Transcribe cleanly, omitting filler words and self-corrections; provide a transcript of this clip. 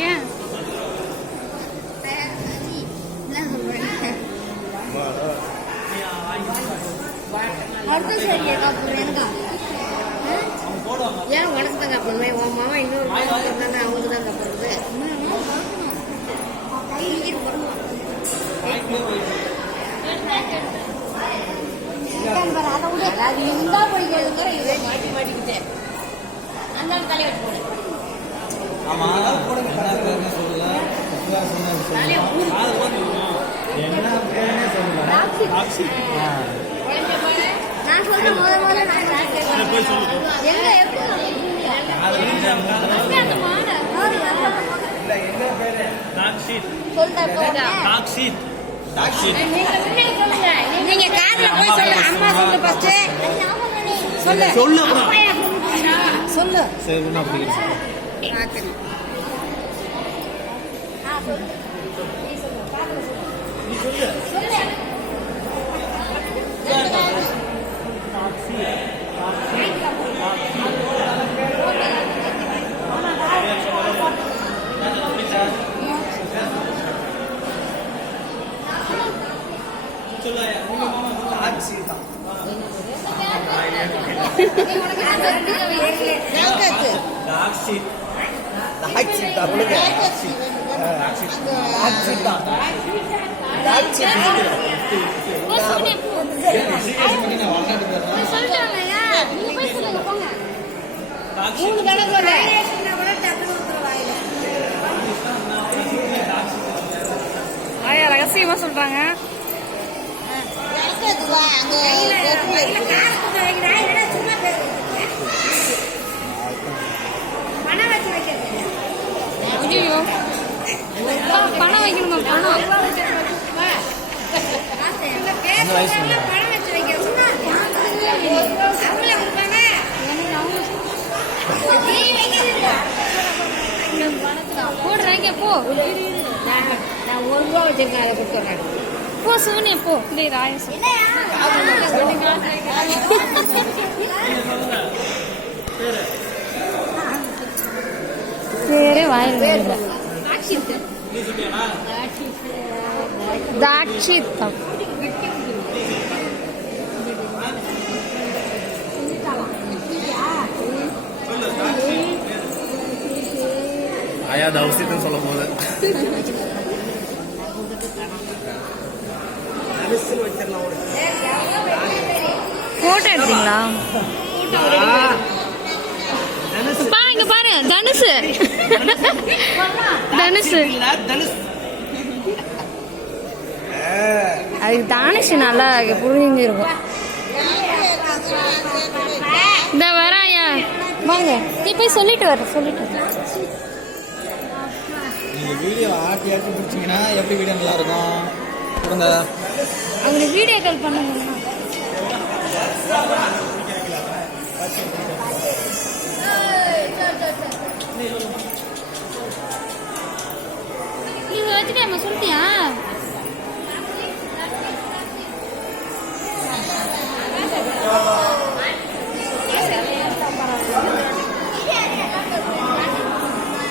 ஏன் அடுத்த சரி கேட்கா போறேன்க்கா ஏன் உனக்கு தான் காப்பணும் உன் மாமா இன்னொரு தானே அவங்களுக்கு தான் காப்புறது அது இருந்தா படிக்கிறதுங்க இதை மாட்டி மாட்டிக்கிட்டேன் அந்த தலையை வச்சு போடு நான் சொல்றேன் முதல்ல நீங்க கார்ல போய் சொல்லு அம்மா சொல்லு ஃபர்ஸ்ட் சொல்லு சொல்லு சொல்லு சரி நான் புரியுது நீ சொல்லு சொல்லு ரகசியமா சொல்றாங்க பணம் வைக்கணுமா பணம் போடுறாங்க போ நான் 1 ரூபா வச்சிருக்கேன் அதை கொடுத்துட்றேன் போ சோனியா போ இல்லை ராயசம் பேரே வாயில் வரல தாட்சித்தம் ஆயா தவசித்தம் சொல்லும் போது போட்டோ எடுத்தீங்களா இங்க பாரு தனுசு தனுசு அது தானுஷு நல்லா புரிஞ்சிருக்கும் இந்த வராயா வாங்க நீ போய் சொல்லிட்டு வர சொல்லிட்டு நீங்க வீடியோ ஆட்டி ஆட்டி பிடிச்சிங்கன்னா எப்படி வீடியோ நல்லா இருக்கும் கொடுங்க அவங்களுக்கு வீடியோ கால் பண்ணுங்க